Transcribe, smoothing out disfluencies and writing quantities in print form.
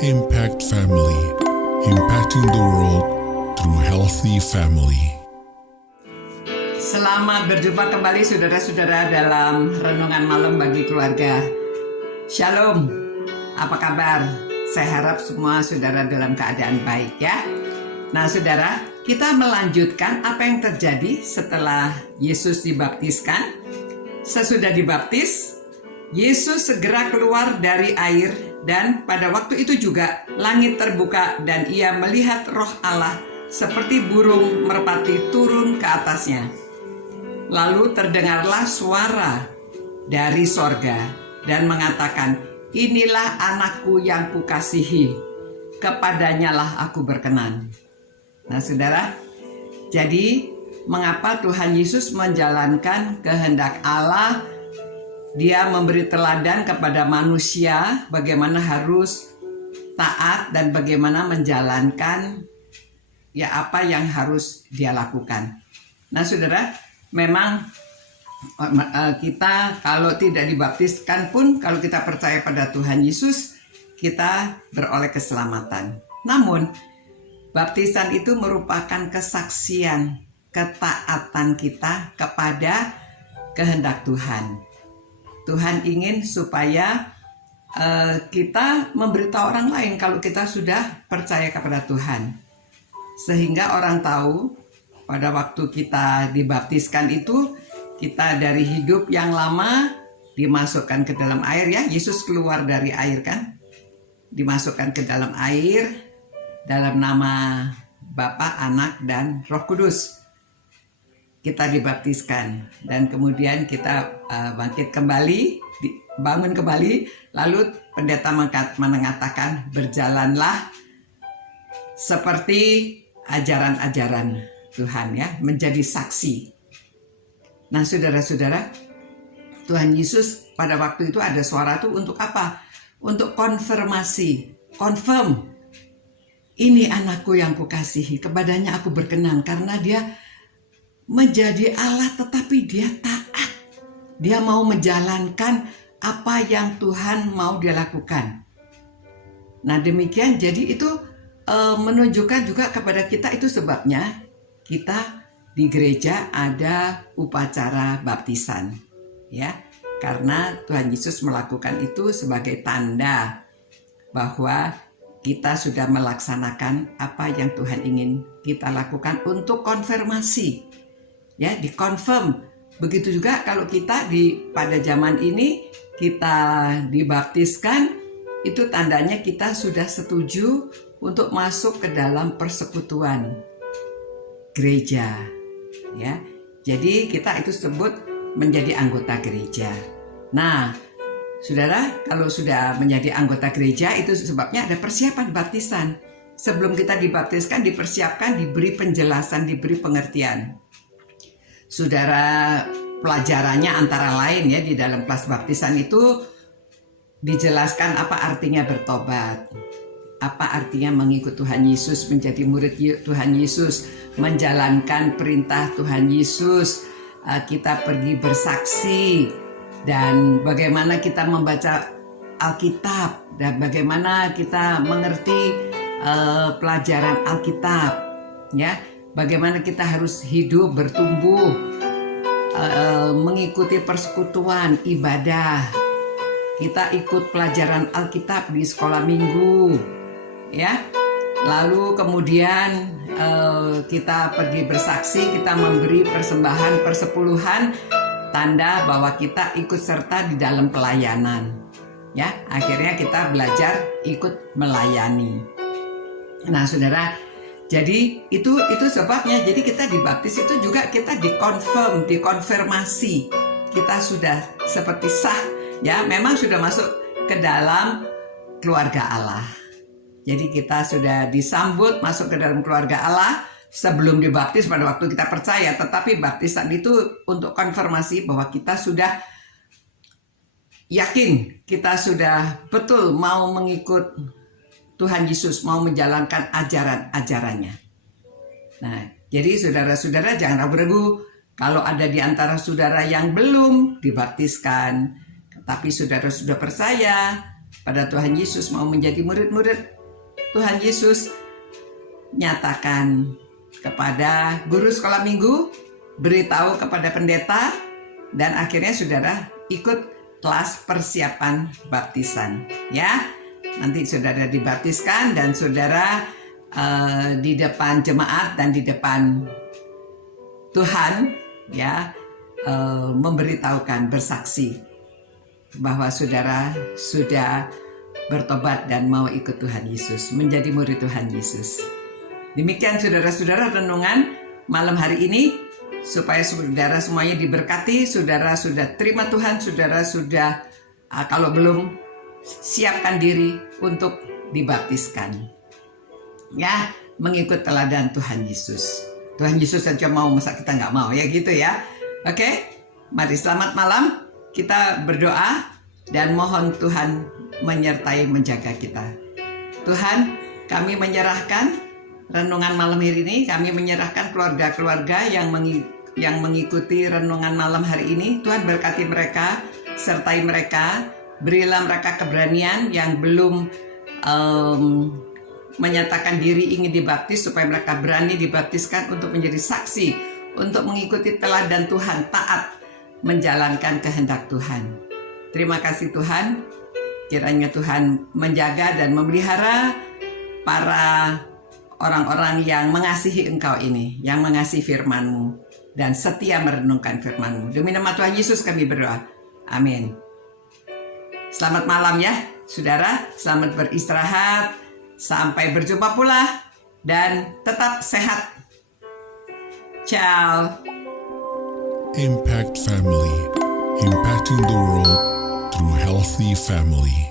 Impact Family, impacting the world through healthy family. Selamat berjumpa kembali saudara-saudara dalam Renungan Malam bagi Keluarga. Shalom, apa kabar? Saya harap semua saudara dalam keadaan baik ya. Nah saudara, kita melanjutkan apa yang terjadi setelah Yesus dibaptiskan. Sesudah dibaptis, Yesus segera keluar dari air dan pada waktu itu juga langit terbuka dan ia melihat Roh Allah seperti burung merpati turun ke atasnya. Lalu terdengarlah suara dari sorga dan mengatakan, "Inilah anakku yang kukasihi, kepadanyalah aku berkenan." Nah saudara, jadi mengapa Tuhan Yesus menjalankan kehendak Allah? Dia memberi teladan kepada manusia bagaimana harus taat dan bagaimana menjalankan ya apa yang harus dia lakukan. Nah saudara, memang kita kalau tidak dibaptiskan pun, kalau kita percaya pada Tuhan Yesus, kita beroleh keselamatan. Namun baptisan itu merupakan kesaksian ketaatan kita kepada kehendak Tuhan. Tuhan ingin supaya kita memberitahu orang lain kalau kita sudah percaya kepada Tuhan. Sehingga orang tahu pada waktu kita dibaptiskan itu, kita dari hidup yang lama dimasukkan ke dalam air ya. Yesus keluar dari air kan, dimasukkan ke dalam air dalam nama Bapa, Anak, dan Roh Kudus. Kita dibaptiskan dan kemudian kita bangkit kembali, bangun kembali. Lalu pendeta mengatakan, berjalanlah seperti ajaran-ajaran Tuhan ya, menjadi saksi. Nah saudara-saudara, Tuhan Yesus pada waktu itu ada suara itu untuk apa? Untuk konfirmasi, confirm. Ini anakku yang kukasihi, kepadanya aku berkenan, karena dia menjadi Allah tetapi dia taat. Dia mau menjalankan apa yang Tuhan mau dia lakukan. Nah demikian, jadi itu menunjukkan juga kepada kita, itu sebabnya kita di gereja ada upacara baptisan ya, karena Tuhan Yesus melakukan itu sebagai tanda bahwa kita sudah melaksanakan apa yang Tuhan ingin kita lakukan untuk konfirmasi ya, dikonfirm. Begitu juga kalau kita pada zaman ini kita dibaptiskan, itu tandanya kita sudah setuju untuk masuk ke dalam persekutuan gereja ya. Jadi kita itu sebut menjadi anggota gereja. Nah saudara, kalau sudah menjadi anggota gereja itu sebabnya ada persiapan baptisan. Sebelum kita dibaptiskan, dipersiapkan, diberi penjelasan, diberi pengertian. Saudara, pelajarannya antara lain ya, di dalam kelas baptisan itu dijelaskan apa artinya bertobat, apa artinya mengikut Tuhan Yesus, menjadi murid Tuhan Yesus, menjalankan perintah Tuhan Yesus, kita pergi bersaksi, dan bagaimana kita membaca Alkitab, dan bagaimana kita mengerti pelajaran Alkitab ya. Bagaimana kita harus hidup, bertumbuh, mengikuti persekutuan, ibadah. Kita ikut pelajaran Alkitab di sekolah minggu, ya. Lalu kemudian kita pergi bersaksi, kita memberi persembahan persepuluhan, tanda bahwa kita ikut serta di dalam pelayanan. Ya, akhirnya kita belajar ikut melayani. Nah, saudara. Jadi itu sebabnya, jadi kita dibaptis itu juga kita dikonfirmasi. Kita sudah seperti sah ya, memang sudah masuk ke dalam keluarga Allah. Jadi kita sudah disambut masuk ke dalam keluarga Allah sebelum dibaptis pada waktu kita percaya. Tetapi baptisan itu untuk konfirmasi bahwa kita sudah yakin, kita sudah betul mau mengikut Tuhan Yesus, mau menjalankan ajaran-ajarannya. Nah, jadi saudara-saudara jangan ragu-ragu. Kalau ada di antara saudara yang belum dibaptiskan, tapi saudara sudah percaya, pada Tuhan Yesus, mau menjadi murid-murid Tuhan Yesus, nyatakan kepada guru sekolah minggu, beritahu kepada pendeta, dan akhirnya saudara ikut kelas persiapan baptisan. Ya, nanti saudara dibaptiskan dan saudara di depan jemaat dan di depan Tuhan, ya, memberitahukan, bersaksi bahwa saudara sudah bertobat dan mau ikut Tuhan Yesus, menjadi murid Tuhan Yesus. Demikian saudara-saudara renungan malam hari ini, supaya saudara semuanya diberkati. Saudara sudah terima Tuhan, saudara sudah kalau belum, siapkan diri untuk dibaptiskan, ya, mengikut teladan Tuhan Yesus. Tuhan Yesus saja mau, masa kita nggak mau, ya gitu ya. Oke, mari selamat malam. Kita berdoa dan mohon Tuhan menyertai, menjaga kita. Tuhan, kami menyerahkan renungan malam hari ini. Kami menyerahkan keluarga-keluarga yang mengikuti renungan malam hari ini. Tuhan berkati mereka, sertai mereka. Berilah mereka keberanian yang belum menyatakan diri ingin dibaptis, supaya mereka berani dibaptiskan untuk menjadi saksi, untuk mengikuti teladan Tuhan, taat menjalankan kehendak Tuhan. Terima kasih Tuhan. Kiranya Tuhan menjaga dan memelihara para orang-orang yang mengasihi Engkau ini, yang mengasihi firman-Mu dan setia merenungkan firman-Mu. Demi nama Tuhan Yesus kami berdoa. Amin. Selamat malam ya saudara, selamat beristirahat. Sampai berjumpa pula dan tetap sehat. Ciao. Impact Family, impacting the world through healthy family.